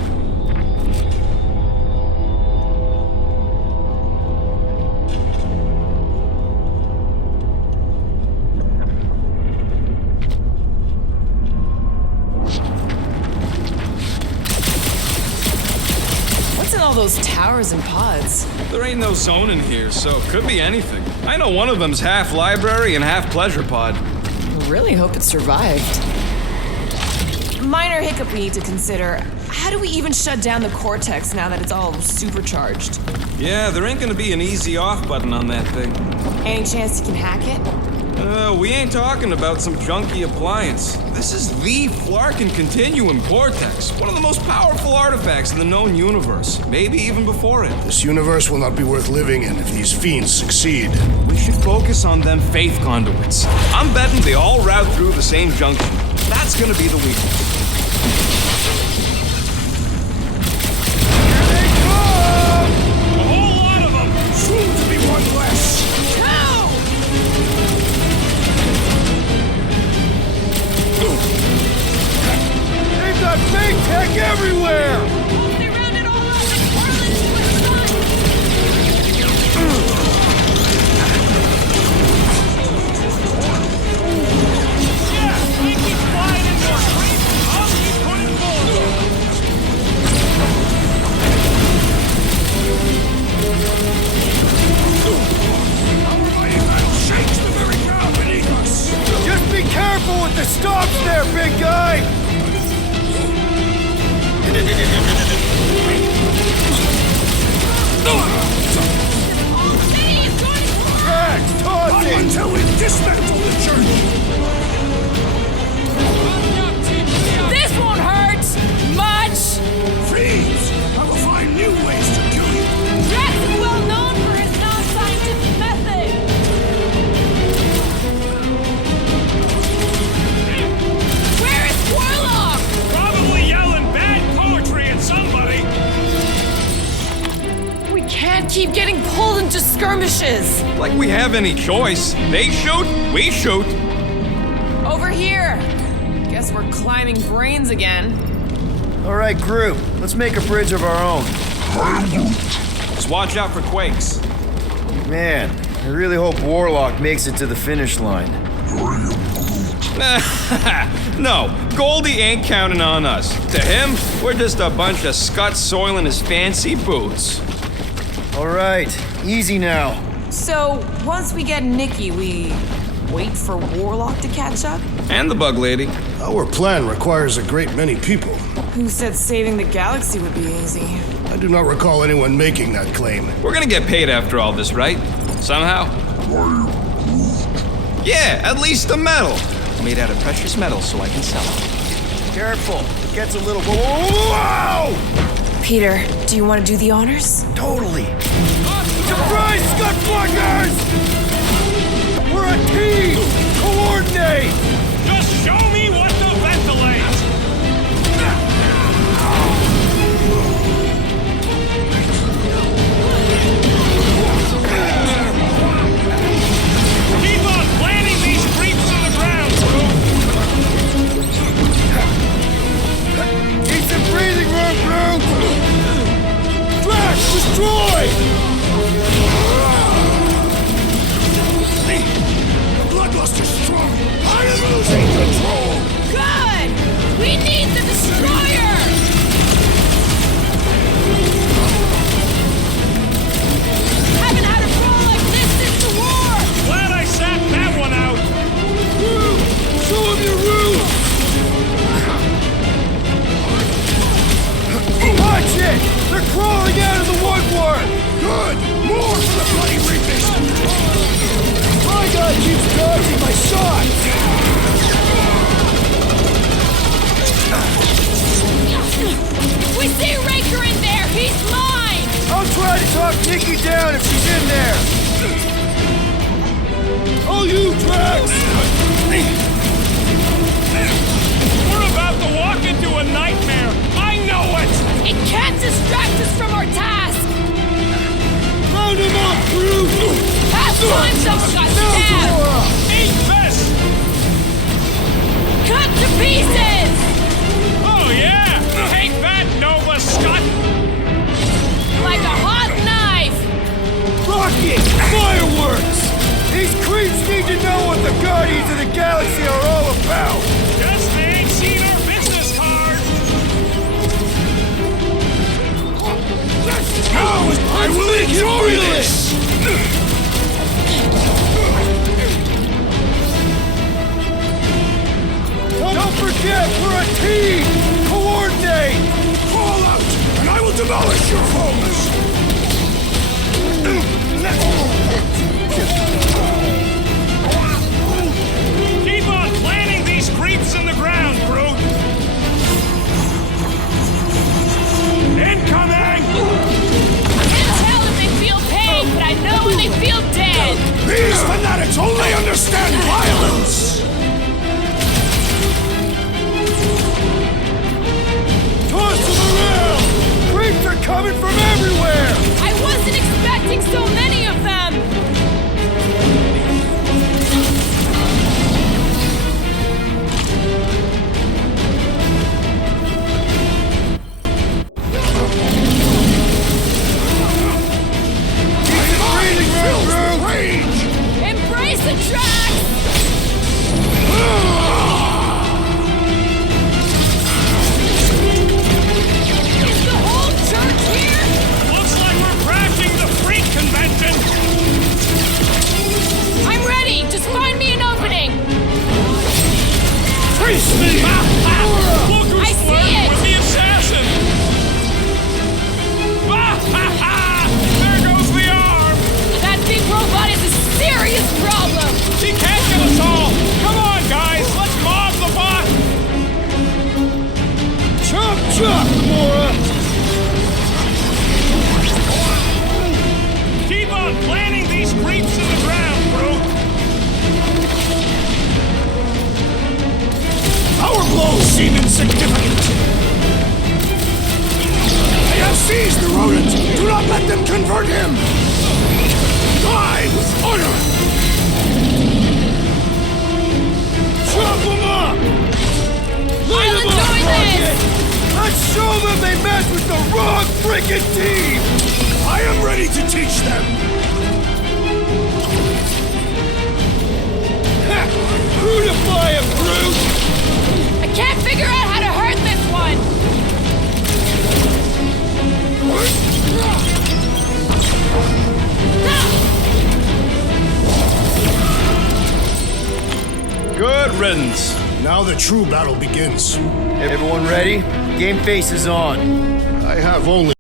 All those towers and pods. There ain't no zone in here, so it could be anything. I know one of them's half library and half pleasure pod. I really hope it survived. Minor hiccup we need to consider. How do we even shut down the cortex now that it's all supercharged? Yeah, there ain't gonna be an easy off button on that thing. Any chance you can hack it? We ain't talking about some junky appliance. This is the Flarkin Continuum Cortex, one of the most powerful artifacts in the known universe, maybe even before it. This universe will not be worth living in if these fiends succeed. We should focus on them faith conduits. I'm betting they all route through the same junction. That's gonna be the weakness. Here they come! A whole lot of them! Soon to be one less! They've got big tech everywhere! They rounded all up like Portland to the sun! props there, big guy! Jacques, toss Not it! until we've dismantled the church! This won't hurt much! Freeze! I will find new ways to kill you! Jacques is well known for his non-scientific method! Where is Warlock? Probably yelling bad poetry at somebody. We can't keep getting pulled into skirmishes. Like we have any choice. They shoot, we shoot. Over here. Guess we're climbing brains again. All right, group, let's make a bridge of our own. Just watch out for quakes. Man, I really hope Warlock makes it to the finish line. No, Goldie ain't counting on us. To him, we're just a bunch of scuts soiling his fancy boots. All right, easy now. So, once we get Nikki, we wait for Warlock to catch up? And the bug lady. Our plan requires a great many people. Who said saving the galaxy would be easy? I do not recall anyone making that claim. We're gonna get paid after all this, right? Somehow? Yeah, at least a medal. Made out of precious metal so I can sell it. Careful, it gets a little... Whoa! Peter, do you want to do the honors? Totally. Surprise, Scutfuckers! We're a team! Coordinate! Just show me what to ventilate. Keep on planting these creeps in the ground, crew. Need some breathing room, crew! Trash, destroy! The bloodluster's strong! I am losing control! Good! We need the destroyer! Haven't had a brawl like this since the war! Glad I sat that one out. Show him your roots! Watch it! They're crawling out of the woodwork! Good! More for the bloody rapist! My guy keeps dodging my shots! We see Raker in there! He's mine! I'll try to talk Nikki down if she's in there! Oh, you Drax! We're about to walk into a nightmare. I know it. It can't distract us from our task! Round him up, crew! Half time someone got stabbed! Eat this. Cut to pieces! Oh yeah. Take that, Nova Scott. Like a hot knife! Rocket! Fireworks! These creeps need to know what the Guardians of the Galaxy are all about! Guess they ain't seen our business card. Now I will enjoy this! Don't forget, we're a team! Coordinate! Fall out, and I will demolish your foes! Keep on planting these creeps in the ground, crew. Incoming! I can't tell if they feel pain, but I know when they feel dead! These fanatics only understand violence! Toss them around! Creeps are coming from everywhere! seem insignificant. They have seized the rodent. Do not let them convert him. Die with honor. Chop them up. Light them up, Rocket. Let's show them they messed with the wrong freaking team. I am ready to teach them. Brutify him, brute! I can't figure out how to hurt this one! Good riddance. Now the true battle begins. Everyone ready? Game face is on. I have only